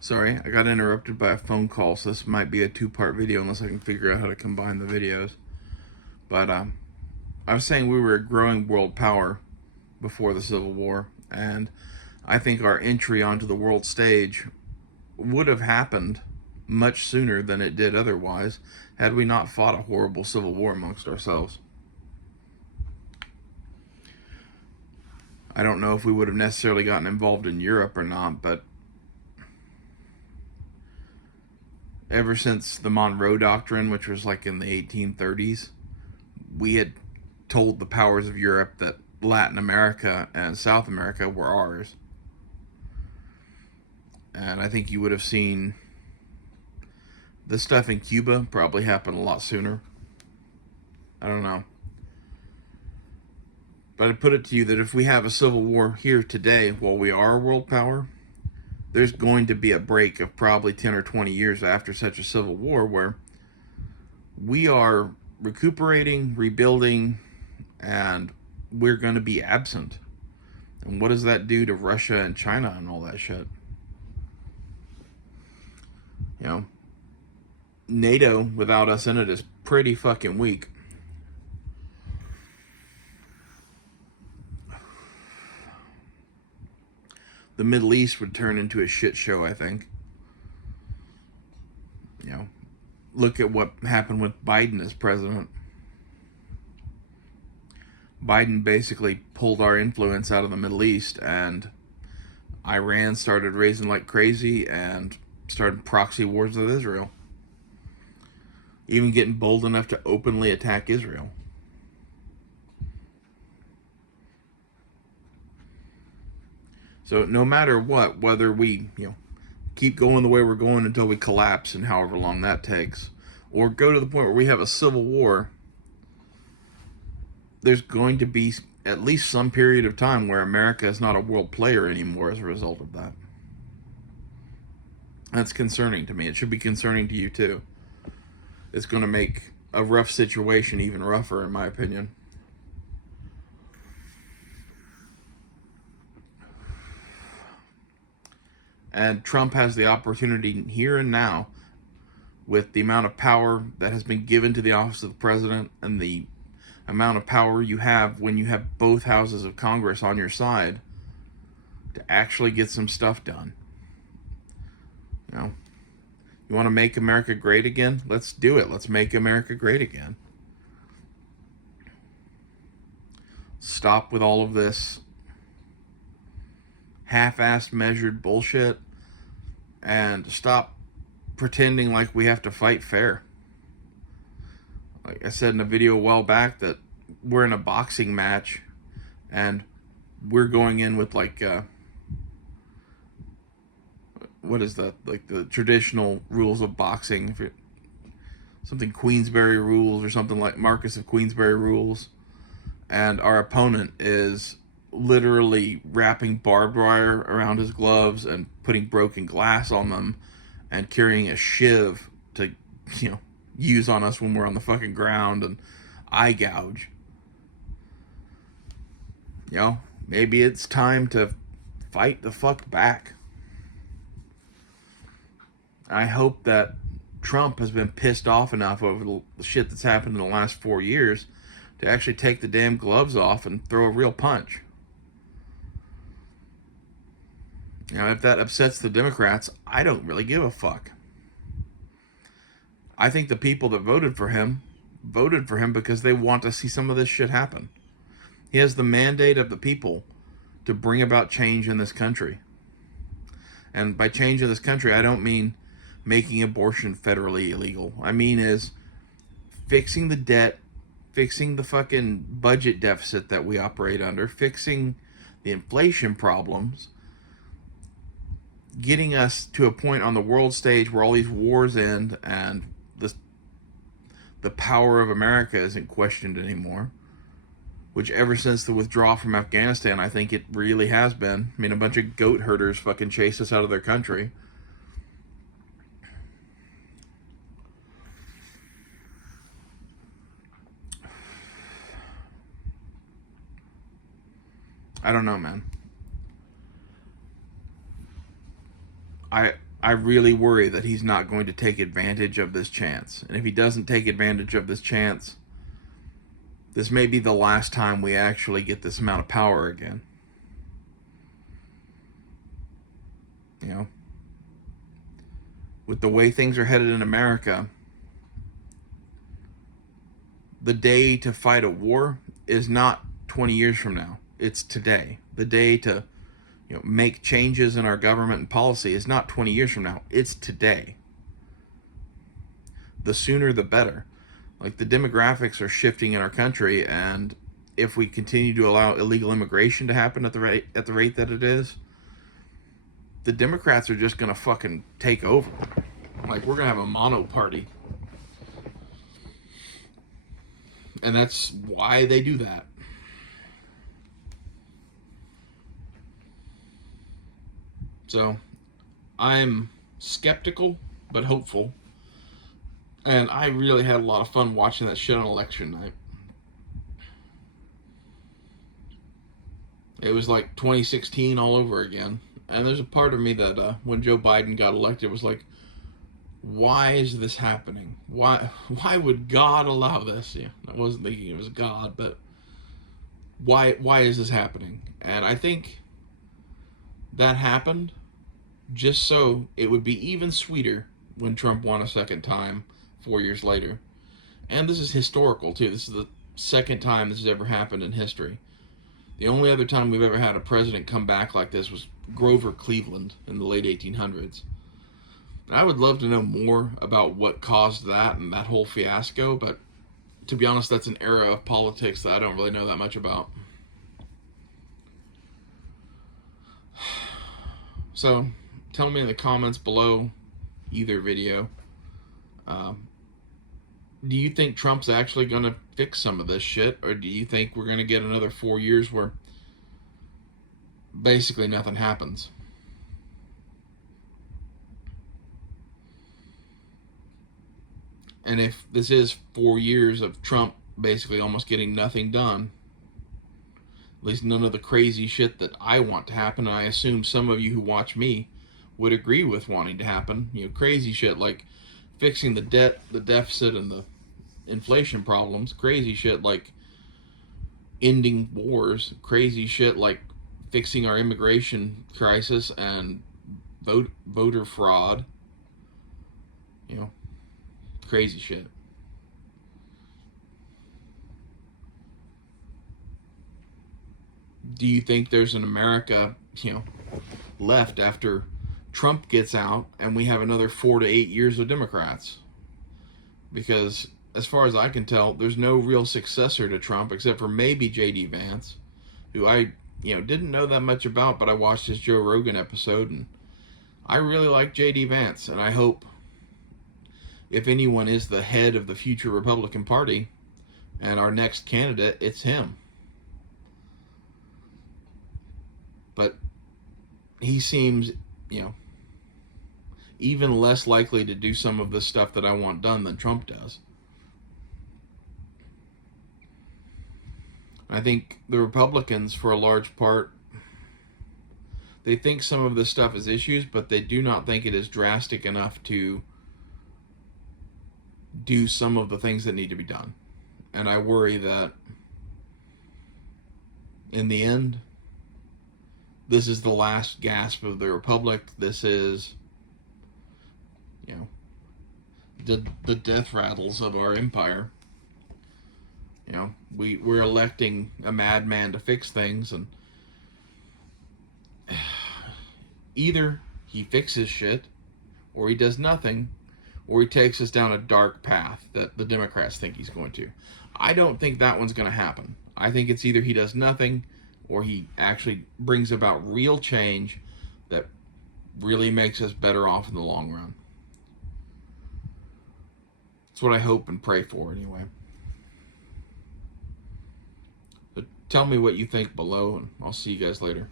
Sorry, I got interrupted by a phone call, so this might be a two-part video unless I can figure out how to combine the videos. But I was saying we were a growing world power before the Civil War, and I think our entry onto the world stage would have happened much sooner than it did otherwise had we not fought a horrible civil war amongst ourselves. I don't know if we would have necessarily gotten involved in Europe or not, but ever since the Monroe Doctrine, which was like in the 1830s, we had told the powers of Europe that Latin America and South America were ours. And I think you would have seen this stuff in Cuba probably happen a lot sooner. I don't know. But I'd put it to you that if we have a civil war here today while we are a world power, there's going to be a break of probably 10 or 20 years after such a civil war where we are recuperating, rebuilding, and we're going to be absent. And what does that do to Russia and China and all that shit? You know, NATO without us in it is pretty fucking weak. The Middle East would turn into a shit show, I think. You know, look at what happened with Biden as president. Biden basically pulled our influence out of the Middle East, and Iran started raising like crazy and started proxy wars with Israel. Even getting bold enough to openly attack Israel. So no matter what, whether we, keep going the way we're going until we collapse and however long that takes, or go to the point where we have a civil war, there's going to be at least some period of time where America is not a world player anymore as a result of that. That's concerning to me. It should be concerning to you too. It's going to make a rough situation even rougher, in my opinion. And Trump has the opportunity here and now, with the amount of power that has been given to the office of the president and the amount of power you have when you have both houses of Congress on your side, to actually get some stuff done. You want to make America great again? Let's do it. Let's make America great again. Stop with all of this half-assed measured bullshit and stop pretending like we have to fight fair. Like I said in a video a while back, that we're in a boxing match and we're going in with like what is that, like the traditional rules of boxing, something Queensberry rules or something like Marcus of Queensberry rules, and our opponent is literally wrapping barbed wire around his gloves and putting broken glass on them and carrying a shiv to, use on us when we're on the fucking ground and eye gouge. Maybe it's time to fight the fuck back. I hope that Trump has been pissed off enough over the shit that's happened in the last 4 years to actually take the damn gloves off and throw a real punch. If that upsets the Democrats, I don't really give a fuck. I think the people that voted for him because they want to see some of this shit happen. He has the mandate of the people to bring about change in this country. And by change in this country, I don't mean making abortion federally illegal. I mean is fixing the debt, fixing the fucking budget deficit that we operate under, fixing the inflation problems, getting us to a point on the world stage where all these wars end and the power of America isn't questioned anymore. Which ever since the withdrawal from Afghanistan, I think it really has been. I mean, a bunch of goat herders fucking chased us out of their country. I don't know, man. I really worry that he's not going to take advantage of this chance. And if he doesn't take advantage of this chance, this may be the last time we actually get this amount of power again. You know, with the way things are headed in America, the day to fight a war is not 20 years from now. It's today. The day to, make changes in our government and policy is not 20 years from now. It's today. The sooner the better. Like, the demographics are shifting in our country, and if we continue to allow illegal immigration to happen at the rate that it is, the Democrats are just going to fucking take over. Like, we're going to have a mono party. And that's why they do that. So, I'm skeptical, but hopeful. And I really had a lot of fun watching that shit on election night. It was like 2016 all over again. And there's a part of me that when Joe Biden got elected was like, why is this happening? Why would God allow this? Yeah, I wasn't thinking it was God, but why is this happening? And I think that happened just so it would be even sweeter when Trump won a second time 4 years later. And this is historical too. This is the second time this has ever happened in history. The only other time we've ever had a president come back like this was Grover Cleveland in the late 1800s. And I would love to know more about what caused that and that whole fiasco, but to be honest, that's an era of politics that I don't really know that much about. So, tell me in the comments below either video, do you think Trump's actually going to fix some of this shit, or do you think we're going to get another 4 years where basically nothing happens? And if this is 4 years of Trump basically almost getting nothing done, at least none of the crazy shit that I want to happen, and I assume some of you who watch me would agree with wanting to happen, crazy shit like fixing the debt, the deficit, and the inflation problems, crazy shit like ending wars, crazy shit like fixing our immigration crisis and voter fraud, crazy shit. Do you think there's an America, left after Trump gets out and we have another 4 to 8 years of Democrats? Because as far as I can tell, there's no real successor to Trump except for maybe J.D. Vance, who I, didn't know that much about, but I watched his Joe Rogan episode, and I really like J.D. Vance, and I hope if anyone is the head of the future Republican Party and our next candidate, it's him. But he seems, even less likely to do some of the stuff that I want done than Trump does. I think the Republicans, for a large part, they think some of this stuff is issues, but they do not think it is drastic enough to do some of the things that need to be done. And I worry that in the end, this is the last gasp of the Republic. This is, the death rattles of our empire. We're electing a madman to fix things, and either he fixes shit, or he does nothing, or he takes us down a dark path that the Democrats think he's going to. I don't think that one's going to happen. I think it's either he does nothing, or he actually brings about real change that really makes us better off in the long run. That's what I hope and pray for, anyway. But tell me what you think below, and I'll see you guys later.